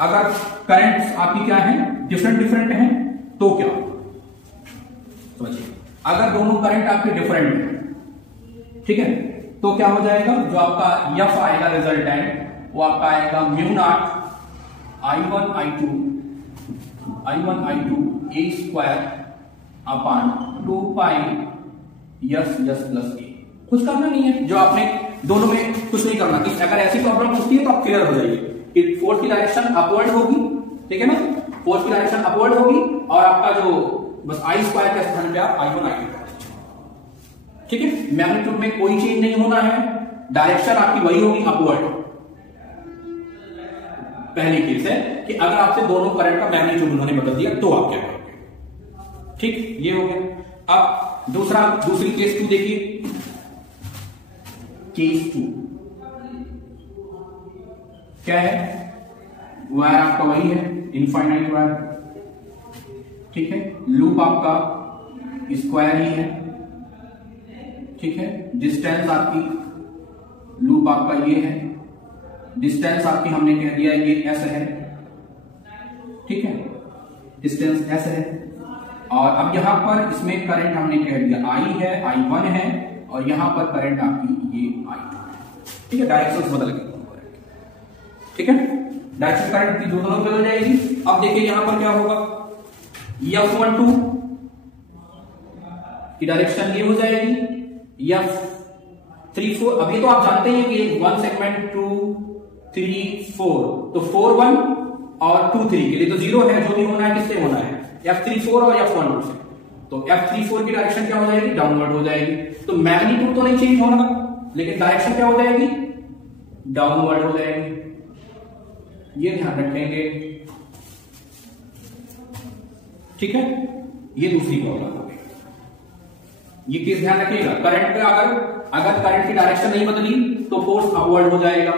अगर करंट आपकी क्या है, डिफरेंट है, तो क्या समझिए, अगर दोनों करंट आपके डिफरेंट है, ठीक है, तो क्या हो जाएगा, जो आपका F आएगा रिजल्टेंट, वो आपका आएगा म्यू नॉट I1 I2 ए square upon 2 pi S plus ए। कुछ करना नहीं है, जो आपने दोनों में कुछ नहीं करना, कि अगर ऐसी प्रॉब्लम पूछती है तो आप क्लियर हो जाइए कि फोर्स की डायरेक्शन अपवर्ड होगी, ठीक है ना, फोर्स की डायरेक्शन अपवर्ड होगी, और आपका जो बस I स्क्वायर के स्थान पे आप I1 I2, ठीक है। मैग्नीट्यूड में कोई चेंज नहीं होना है, डायरेक्शन आपकी वही होगी, अपवर्ड। पहली केस है कि अगर आपसे दोनों करंट का मैग्नीट्यूड उन्होंने बदल दिया तो आप क्या करोगे, ठीक, ये हो गया। अब दूसरी केस 2 देखिए, केस 2 क्या है, वायर आपका वही है, इनफाइनाइट वायर, ठीक है, लूप आपका स्क्वायर ही है, ठीक है, डिस्टेंस आपकी लूप आपका ये है, डिस्टेंस आपकी हमने कह दिया ये S है, ठीक है, डिस्टेंस S है, और अब यहां पर इसमें करंट हमने कह दिया I है, I1 है, और यहां पर करंट आपकी ये I2 है, ठीक है, डायरेक्शन बदल गई, ठीक है, डायरेक्शन करंट की दोनों बदल जाएगी। अब देखिए यहां पर क्या होगा, F12 की डायरेक्शन ये हो जाएगी, F34, अभी तो आप जानते हैं कि 1 सेगमेंट 2 3 4, तो 4 1 और 2 3 के लिए तो 0 है, जो भी होना है किससे होना है, F34 और F12 से, तो F34 की डायरेक्शन क्या हो जाएगी, डाउनवर्ड हो जाएगी, तो मैग्नीट्यूड तो नहीं चेंज होगा, लेकिन डायरेक्शन क्या हो जाएगी, डाउनवर्ड हो जाएगी, ये ध्यान रखेंगे, ठीक है। ये दूसरी प्रॉब्लम हो गई, ये केस ध्यान रखिएगा, करंट का अगर करंट की डायरेक्शन नहीं बदली तो फोर्स अपवर्ड हो जाएगा,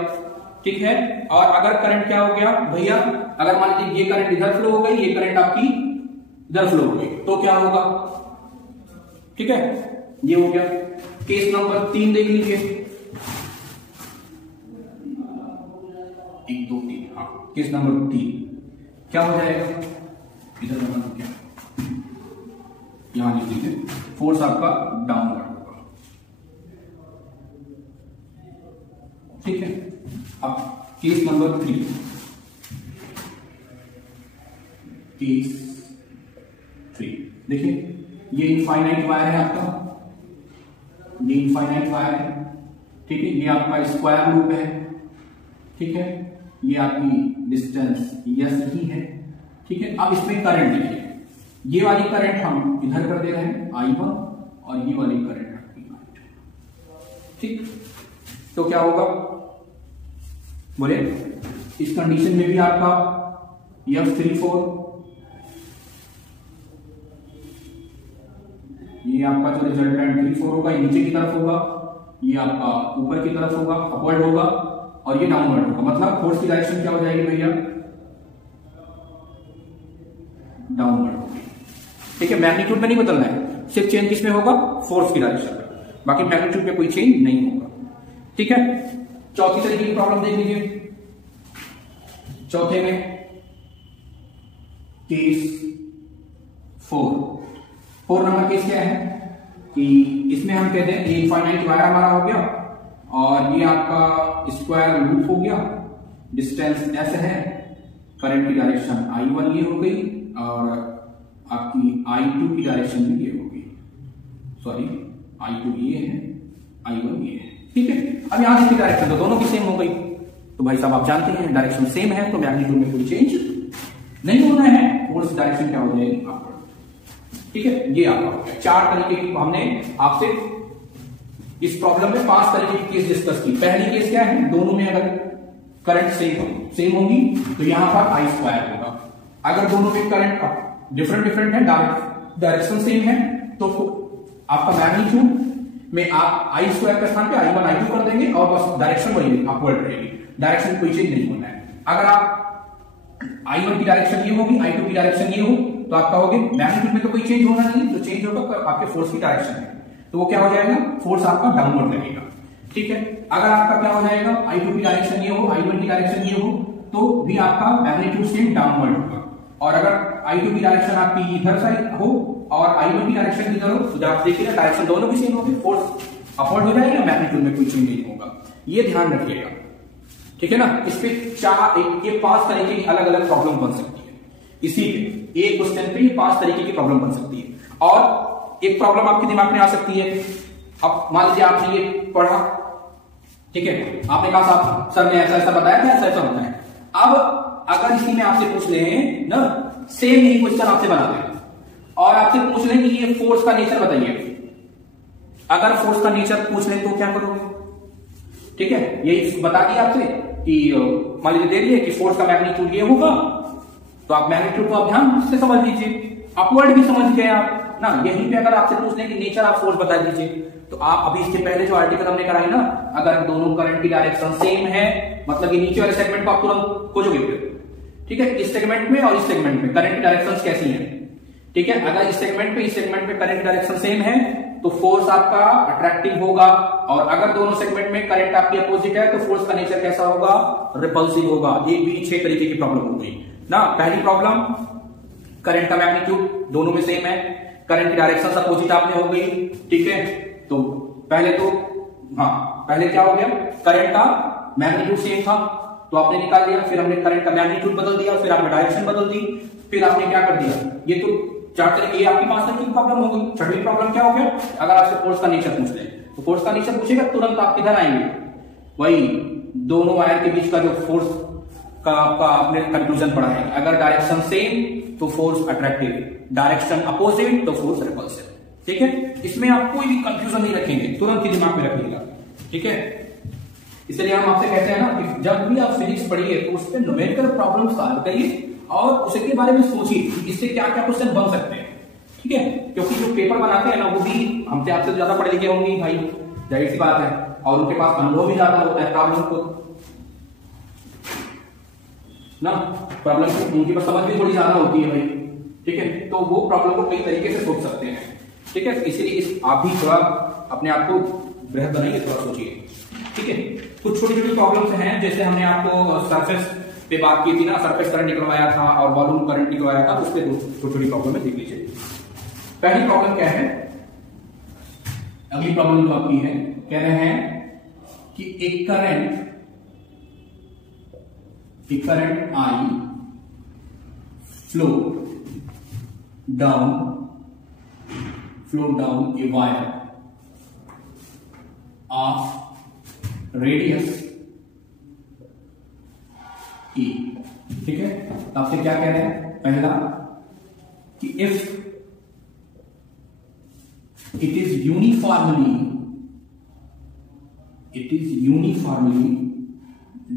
ठीक है। और अगर करंट क्या हो गया भैया, अगर मान लीजिए ये करंट इधर फ्लो हो गई, ये करंट आपकी इधर फ्लो हो गई, तो क्या होगा, ठीक है, ये हो गया। केस नंबर 3 देख लीजिए, 1 2 3, हाँ, केस नंबर 3 क्या हो जाएगा, इधर बना क्या, यहां लिख दीजिए फोर्स आपका डाउनवर्ड होगा। ठीक है, अब केस नंबर 3, केस 3 देखिए, ये इनफाइनाइट वायर है आपका, ये इनफाइनाइट वायर है। ठीक है, ये आपका स्क्वायर लूप है। ठीक है, ये आपकी डिस्टेंस यस ही है। ठीक है, अब इसमें करंट देखिए, ये वाली करंट हम इधर कर दे रहे हैं I1 और ये वाली करंट आपकी I2। ठीक, तो क्या होगा बोले, इस कंडीशन में भी आपका F34, ये आपका जो रिजल्टेंट 34 होगा, ये नीचे की तरफ होगा, ये आपका ऊपर की तरफ होगा, अपवर्ड होगा, और ये डाउनवर्ड होगा। मतलब फोर्स की डायरेक्शन क्या हो जाएगी भैया, डाउनवर्ड होगी। ठीक है, मैग्नीट्यूड में नहीं बदलना है, सिर्फ चेंज किसमें होगा, फोर्स की डायरेक्शन में, बाकी मैग्नीट्यूड में कोई चेंज नहीं होगा। ठीक है, चौथी तरीके की प्रॉब्लम देख लीजिए। चौथे में केस 4 नंबर केस क्या है कि इसमें हम कहते हैं इनफाइनाइट वायर हमारा हो गया, और ये आपका स्क्वायर लूप हो गया, डिस्टेंस s है, करंट की डायरेक्शन I1 ये हो गई, और आपकी I2 की डायरेक्शन भी ये हो गई, सॉरी I2 ये है, I1 ये है। ठीक है, अब यहां देखिए डायरेक्शन तो दोनों की सेम हो गई, तो भाई साहब आप जानते हैं डायरेक्शन सेम है तो मैग्नीट्यूड में कोई चेंज नहीं होना है, फोर्स डायरेक्शन क्या हो जाएगी अपवर्ड। ठीक है, ये आपका 4 तरीके की हमने आपसे इस प्रॉब्लम में 5 तरीके की केस डिस्कस की। पहली केस क्या है, दोनों में अगर करंट सेम होगी तो यहां पर I स्क्वायर होगा। अगर दोनों में करंट डिफरेंट है, डायरेक्शन सेम है, तो आपका मैग्नीट्यूड में आप I स्क्वायर के स्थान पे I1 I2 कर देंगे और बस डायरेक्शन वही अपवर्ड रहेगी, डायरेक्शन कोई चेंज नहीं होना है। अगर आप I1 की डायरेक्शन ये होगी, I2 की डायरेक्शन ये हो, तो आपका होगी मैग्नीट्यूड में तो कोई चेंज होना नहीं, तो चेंज होगा आपके फोर्स की डायरेक्शन है, तो वो क्या हो जाएगा, फोर्स आपका डाउनवर्ड लगेगा। ठीक है, अगर आपका क्या हो जाएगा, I2 की डायरेक्शन ये हो, I1 की डायरेक्शन ये हो, तो भी आपका मैग्नीट्यूड सेम डाउनवर्ड होगा। और अगर I2 की डायरेक्शन आपकी इधर साइड हो और I1 की डायरेक्शन इधर हो, तो जब आप देखिएगा डायरेक्शन दोनों की सेम होगी, फोर्स अपवर्ड हो जाएगा, मैग्नीट्यूड में कोई चेंज नहीं होगा। ये ध्यान रखिएगा। ठीक है ना, इस पे 5 तरीके की अलग अलग प्रॉब्लम बन सकती है, इसी पे एक क्वेश्चन पे 5 तरीके की प्रॉब्लम बन सकती है। और एक प्रॉब्लम आपके दिमाग में आ सकती है, अब मान लीजिए आपने ये पढ़ा, ठीक है, आपने कहा साहब सर ने ऐसा ऐसा बताया था, ऐसा ऐसा होता है। अब अगर इसी में आपसे पूछ ले ना, सेम यही क्वेश्चन आपसे बना दें और आपसे पूछ लें कि ये फोर्स का नेचर बताइए, अगर फोर्स का नेचर पूछ लें तो क्या करोगे? ठीक है, यही बता दिया आपसे कि मान लीजिए दे दिए कि फोर्स का मैग्नीट्यूड ये होगा, तो आप मैग्नीट्यूड को आप ध्यान से समझ लीजिए, अपवर्ड भी समझ गए आप ना। यहीं पे अगर आपसे पूछ लें कि नेचर ऑफ फोर्स बता दीजिए, तो आप अभी इसके पहले जो आर्टिकल हमने कराई ना, अगर दोनों करंट की डायरेक्शन सेम है, मतलब ये नीचे वाले सेगमेंट को आप तुरंत खोजोगे। ठीक है, इस सेगमेंट में और इस सेगमेंट में करंट की डायरेक्शन कैसी है? ठीक है, अगर इस सेगमेंट में करंट की डायरेक्शन सेम है तो फोर्स आपका अट्रैक्टिव होगा, और अगर दोनों सेगमेंट में करंट आपकी अपोजिट है तो फोर्स का नेचर कैसा होगा? रिपल्सिव होगा। ये भी 6 तरीके की प्रॉब्लम हो गई ना। पहली प्रॉब्लम, करंट का मैग्नीट्यूड दोनों में सेम है, करंट की डायरेक्शन अपोजिट आपने हो गई। ठीक है, तो पहले क्या हो गया, करंट का मैग्नीट्यूड सेम था तो आपने निकाल दिया, फिर हमने करंट का मैग्नीट्यूड बदल दिया, फिर आपने डायरेक्शन बदल दी, फिर आपने क्या कर दिया, ये तो 4 तरीके, ये आपकी 5 तरीके की प्रॉब्लम हो गई। छठवीं प्रॉब्लम क्या हो गया, अगर आपसे फोर्स का नेचर पूछ ले तो फोर्स का नेचर पूछेगा, तुरंत आप किधर आएंगे, वही दोनों वायर के बीच का जो फोर्स का आपका आपने कंक्लूजन पढ़ा है। अगर डायरेक्शन सेम तो फोर्स अट्रैक्टिव, डायरेक्शन अपोजिट तो फोर्स रिपल्सिव। ठीक है, इसमें आप कोई भी कंफ्यूजन नहीं रखेंगे, तुरंत ही दिमाग में रखिएगा। ठीक है, इसलिए हम आपसे कहते हैं ना कि जब भी आप फिजिक्स पढ़िए तो उस पर न्यूमेरिकल प्रॉब्लम सॉल्व करिए और उसके बारे में सोचिए कि इससे क्या क्या क्वेश्चन बन सकते हैं। ठीक है, क्योंकि जो पेपर बनाते हैं ना वो भी हमसे आपसे ज्यादा पढ़े लिखे होंगे भाई, जाहिर सी बात है, और उनके पास अनुभव भी ज्यादा होता है प्रॉब्लम को ना, प्रॉब्लम को उनके पास समझ भी थोड़ी ज्यादा होती है भाई। ठीक है, तो वो प्रॉब्लम को कई तरीके से सोच सकते हैं। ठीक है, इसीलिए आप भी थोड़ा अपने आप को बृहद बनाइए, थोड़ा सोचिए। ठीक है, कुछ छोटी छोटी प्रॉब्लम्स हैं, जैसे हमने आपको सरफेस पे बात की थी ना, सरफेस करंट निकलवाया था और वॉल्यूम करंट निकलवाया था, उस पर दो छोटी प्रॉब्लम है, देख लीजिए। पहली प्रॉब्लम क्या है, अगली प्रॉब्लम जो आपकी है, कह रहे हैं कि एक current I flow down a wire of radius E. ठीक है, आपसे क्या कह रहे हैं, पहला कि if it is uniformly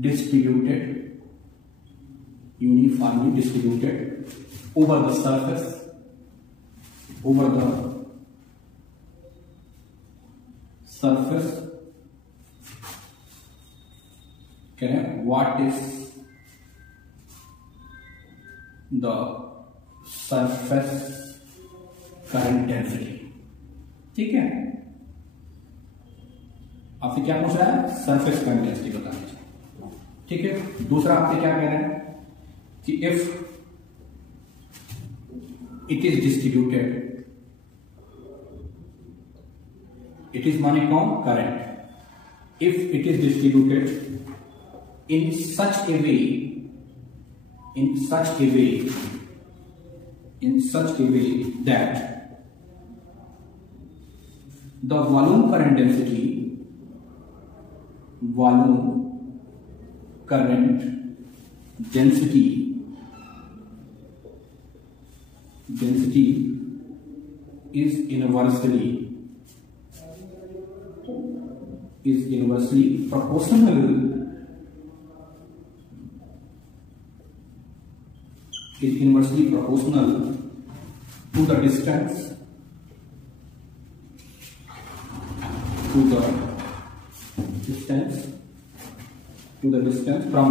distributed over the surface okay, what is the surface current density। ठीक है, आपसे क्या पूछ रहा है, सरफेस करंट डेंसिटी बता दीजिए। ठीक है, दूसरा आपसे क्या कह रहा है कि if it is distributed, it is माने कौन, current, if it is distributed in such A way that the volume current density is inversely proportional to the distance from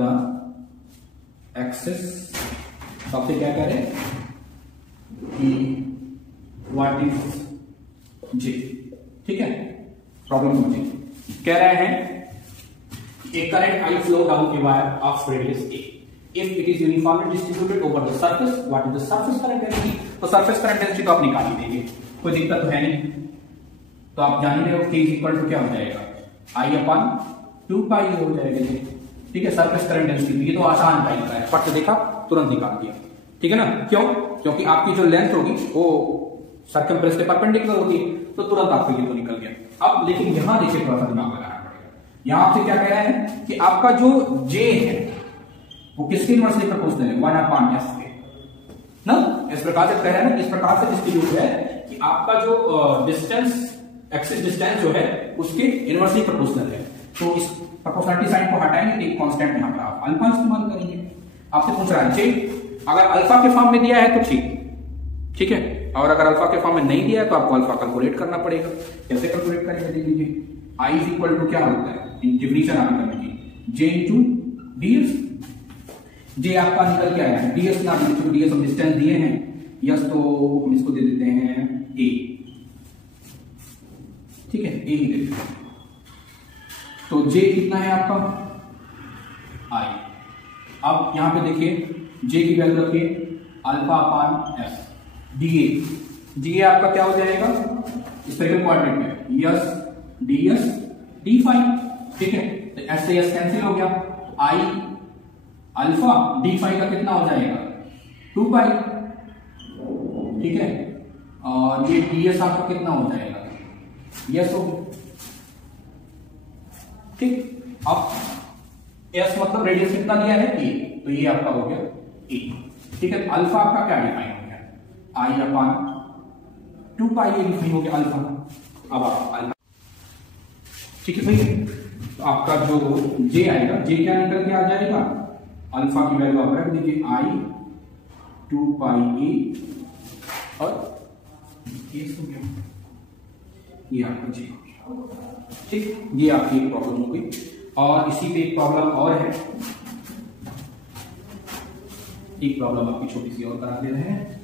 the axis सबसे क्या करें कि व्हाट इज जे। ठीक है, problem समझिए, कह रहे हैं a current I flow down a wire of radius a. If it is uniformly distributed over the surface, what is the surface current density? तो surface current density तो आप निकाल ही देंगे, कोई दिक्कत तो है नहीं। तो आप जान रहे हो K इज इक्वल टू क्या हो जाएगा, I अपॉन 2 पाई हो जाएगा ये। ठीक है, सरफेस करंट डेंसिटी, ये तो आसान टाइप का है, फट से देखा तुरंत निकाल दिया। ठीक है ना, क्यों, क्योंकि आपकी जो लेंथ होगी वो सर्कमफ्रेंस के परपेंडिकुलर होगी, तो तुरंत आपको ये तो निकल गया। अब लेकिन यहां देखिए, थोड़ा सा दिमाग लगाना पड़ेगा। यहां आपसे क्या कह रहा है कि आपका जो J है वो किसके इनवर्सली प्रोपोर्शनल है, 1/s के ना। इस प्रकार से कह रहा है ना, इस प्रकार से डिस्ट्रीब्यूट है कि आपका जो डिस्टेंस, एक्सिस डिस्टेंस जो है उसके इनवर्सली प्रोपोर्शनल है। तो इस प्रोपोर्शनलिटी साइन को हटाएंगे, एक कांस्टेंट यहां पर आप अल्फा इस्तेमाल करेंगे। आपसे पूछ रहा है J, अगर अल्फा के फॉर्म में दिया है तो ठीक है, और अगर अल्फा के फॉर्म में नहीं दिया है तो आपको अल्फा कैलकुलेट करना पड़ेगा। कैसे कैलकुलेट करेंगे, देख लीजिए, I इज इक्वल टू क्या होता है, डिफिनीशन आप करेंगे J इंटू ds। J आपका निकल के आया है, ds ना ds हम डिस्टेंस दिए हैं, यस, तो हम इसको दे देते हैं a। ठीक है, a ही दे देते हैं। तो J कितना है आपका, I। अब यहां पे देखिए J की वैल्यू रखिए अल्फा अपान s, dA आपका क्या हो जाएगा, स्फेरिकल कोऑर्डिनेट में यस ds d फाई। ठीक है, तो s से s कैंसिल हो गया, I अल्फा d फाई का कितना हो जाएगा, 2 पाई। ठीक है, और ये ds आपका कितना हो जाएगा, यस हो गया। ठीक, अब s मतलब रेडियस कितना दिया है a, तो ये आपका हो गया a। ठीक है, अल्फा आपका क्या डिफाइन हो गया, I अपान 2 पाई, ये डिफाइन हो गया अल्फा। अब आप अल्फा, ठीक है भैया, तो आपका जो J आएगा, J क्या निकल के आ जाएगा, अल्फा की वैल्यू आप रख दीजिए I 2 पाई a, और ये हो गया, ये आपका J हो गया। ठीक, ये आपकी एक प्रॉब्लम हो गई। और इसी पे एक प्रॉब्लम और है, एक प्रॉब्लम आपकी छोटी सी और करा दे रहे हैं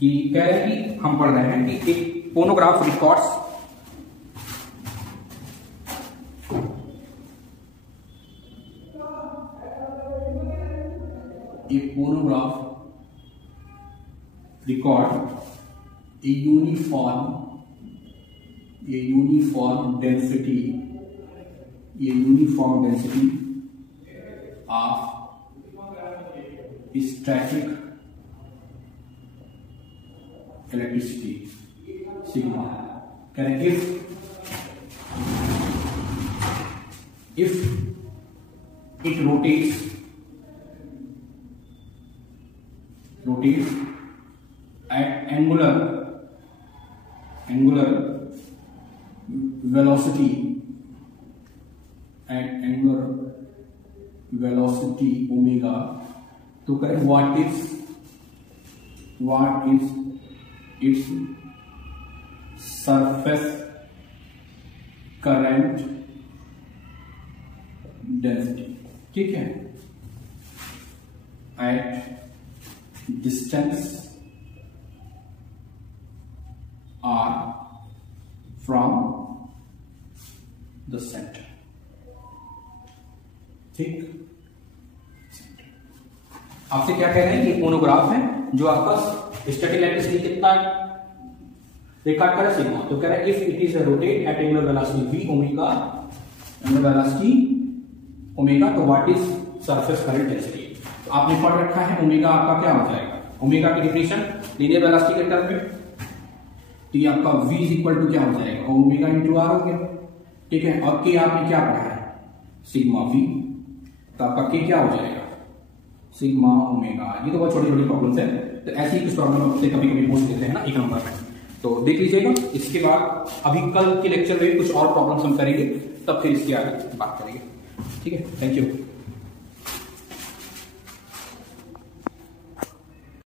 कि कह रहे हैं कि हम पढ़ रहे हैं कि एक phonograph records phonograph record a uniform density of static electricity sigma. If it rotates at angular velocity omega, तो करें what is its surface current density. ठीक है, at distance r from the center. ठीक, आपसे क्या कह रहे हैं, ये फोनोग्राफ है जो आपका स्टैटिक इलेक्ट्रिसिटी कितना रिकॉर्ड कर सिग्मा, तो कह रहा है if it is rotate at angular velocity v omega, angular velocity omega, तो what is surface current density. तो आपने पढ़ रखा है ओमेगा आपका क्या हो जाएगा, ओमेगा की डिफिनेशन लीनियर वेलोसिटी के टर्म में, तो ये आपका v इज इक्वल टू क्या हो जाएगा, ओमेगा इंटू आर हो गया। ठीक है, और के आपने क्या पढ़ा है, सिग्मा v, तो आपका के क्या हो जाएगा, सिग्मा ओमेगा। ये तो बहुत छोटी छोटी प्रॉब्लम्स है, तो ऐसी कुछ प्रॉब्लम आपसे कभी कभी पूछ देते हैं ना एक नंबर में, तो देख लीजिएगा। इसके बाद अभी कल के लेक्चर में कुछ और प्रॉब्लम्स हम करेंगे, तब फिर इसके आगे बात करेंगे। ठीक है, थैंक यू।